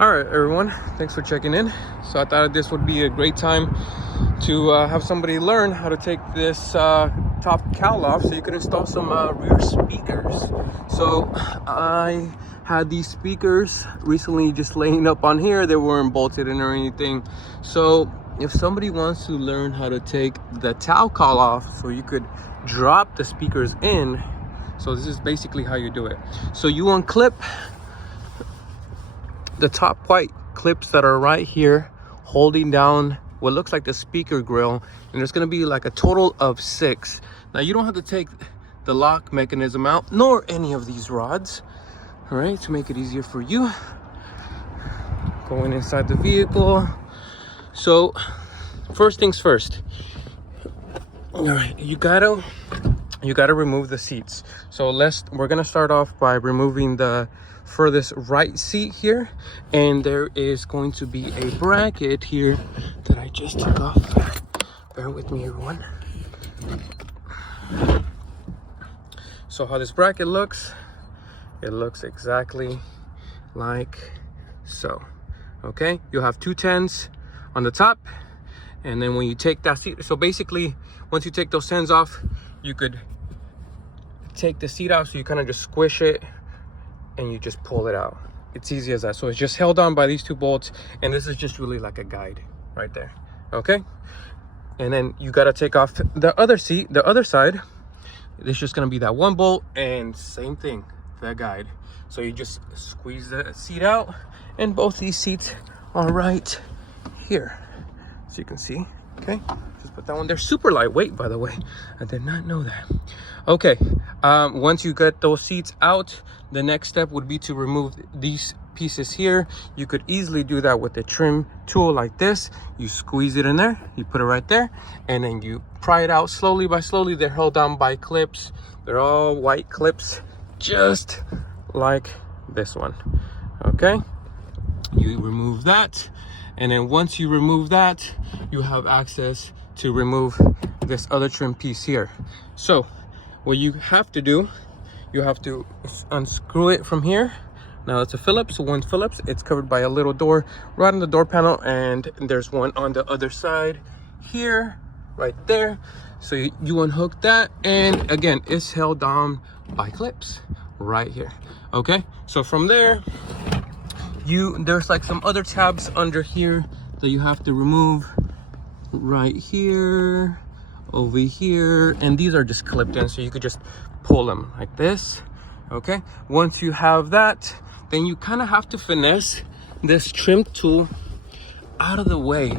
All right, everyone, thanks for checking in. So I thought this would be a great time to have somebody learn how to take this top cowl off so you can install some rear speakers. So I had these speakers recently just laying up on here. They weren't bolted in or anything. So if somebody wants to learn how to take the towel cowl off so you could drop the speakers in, so this is basically how you do it. So you unclip the top white clips that are right here holding down what looks like the speaker grill, and there's going to be like a total of 6. Now you don't have to take the lock mechanism out nor any of these rods, all right, to make it easier for you going inside the vehicle. So first things first, all right, you gotta remove the seats. So we're gonna start off by removing the furthest right seat here, and there is going to be a bracket here that I just took off. Bear with me, everyone. So how this bracket looks, it looks exactly like so. Okay, you'll have 2 10s on the top, and then when you take that seat, so basically once you take those 10s off, you could take the seat out, so you kind of just squish it and you just pull it out. It's easy as that. So it's just held on by these 2 bolts, and this is just really like a guide right there. Okay, and then you got to take off the other seat, the other side. It's just going to be that 1 bolt, and same thing, the guide. So you just squeeze the seat out, and both these seats are right here, so you can see. Okay, just put that one there. Super lightweight, by the way. I did not know that. Okay, once you get those seats out, the next step would be to remove these pieces here. You could easily do that with a trim tool like this. You squeeze it in there, you put it right there, and then you pry it out slowly by slowly. They're held down by clips. They're all white clips, just like this one. Okay, you remove that, and then once you remove that, you have access to remove this other trim piece here. So what you have to do, you have to unscrew it from here. Now it's a Phillips, one Phillips. It's covered by a little door right on the door panel, and there's one on the other side here, right there. So you unhook that, and again, it's held down by clips right here. Okay, so from there, there's like some other tabs under here that you have to remove right here, over here, and these are just clipped in, so you could just pull them like this. Okay, once you have that, then you kind of have to finesse this trim tool out of the way.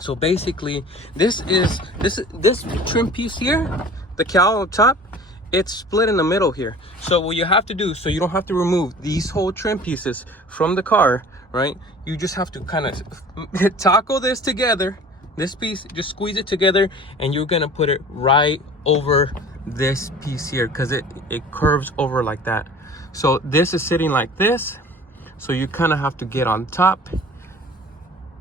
So basically, this trim piece here, the cowl on top, it's split in the middle here. So what you have to do, so you don't have to remove these whole trim pieces from the car, right? You just have to kind of tackle this together. This piece, just squeeze it together, and you're gonna put it right over this piece here, because it curves over like that. So this is sitting like this, so you kind of have to get on top,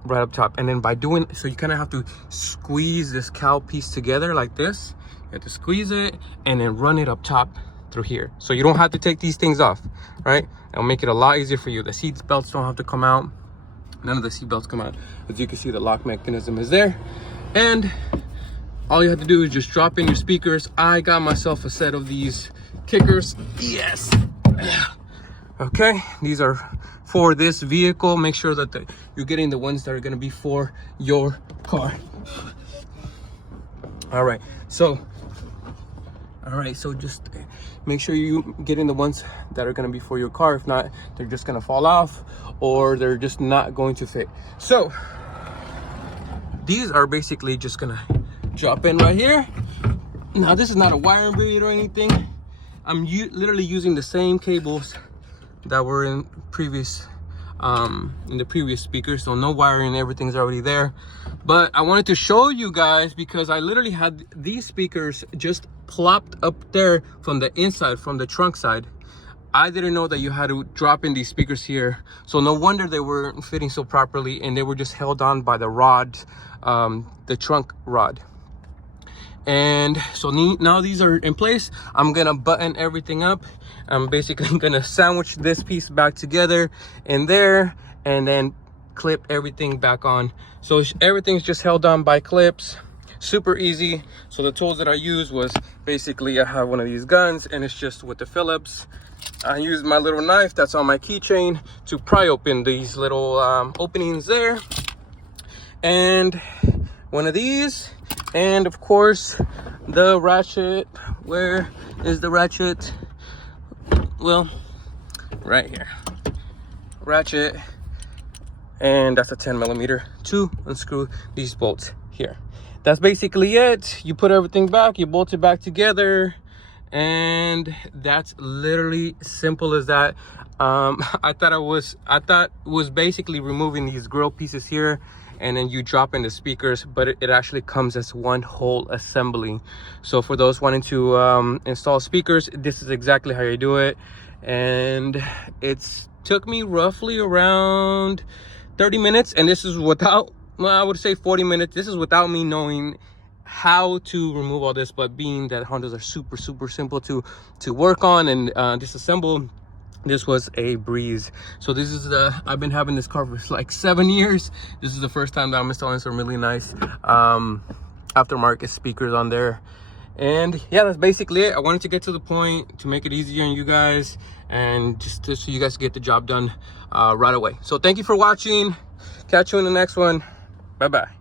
right up top, and then by doing so, you kind of have to squeeze this cowl piece together like this. You have to squeeze it and then run it up top through here, so you don't have to take these things off, right? It'll make it a lot easier for you. The seat belts don't have to come out. None of the seat belts come out. As you can see, the lock mechanism is there, and all you have to do is just drop in your speakers. I got myself a set of these kickers. Yes. Okay, these are for this vehicle. Make sure that you're getting the ones that are going to be for your car. All right, so just make sure you get in the ones that are going to be for your car. If not, they're just going to fall off, or they're just not going to fit. So these are basically just going to drop in right here. Now this is not a wire braid or anything. I'm literally using the same cables that were in the previous speaker, so no wiring, everything's already there. But I wanted to show you guys, because I literally had these speakers just plopped up there from the inside, from the trunk side. I didn't know that you had to drop in these speakers here, so no wonder they weren't fitting so properly, and they were just held on by the rod, the trunk rod. And so now these are in place. I'm gonna button everything up. I'm basically gonna sandwich this piece back together in there and then clip everything back on. So everything's just held on by clips, super easy. So the tools that I used was basically, I have one of these guns and it's just with the Phillips. I used my little knife that's on my keychain to pry open these little openings there, and one of these, and of course the ratchet. Where is the ratchet? Well, right here, ratchet, and that's a 10mm to unscrew these bolts here. That's basically it. You put everything back, you bolt it back together, and that's literally simple as that. I thought it was basically removing these grill pieces here and then you drop in the speakers, but it actually comes as one whole assembly. So for those wanting to install speakers, this is exactly how you do it. And it's took me roughly around 30 minutes, and this is without, well, I would say 40 minutes. This is without me knowing how to remove all this, but being that Hondas are super simple to work on and disassemble, this was a breeze. So this is I've been having this car for like 7 years. This is the first time that I'm installing some really nice aftermarket speakers on there. And yeah, that's basically it. I wanted to get to the point to make it easier on you guys, and just so you guys get the job done right away. So thank you for watching. Catch you in the next one. Bye bye.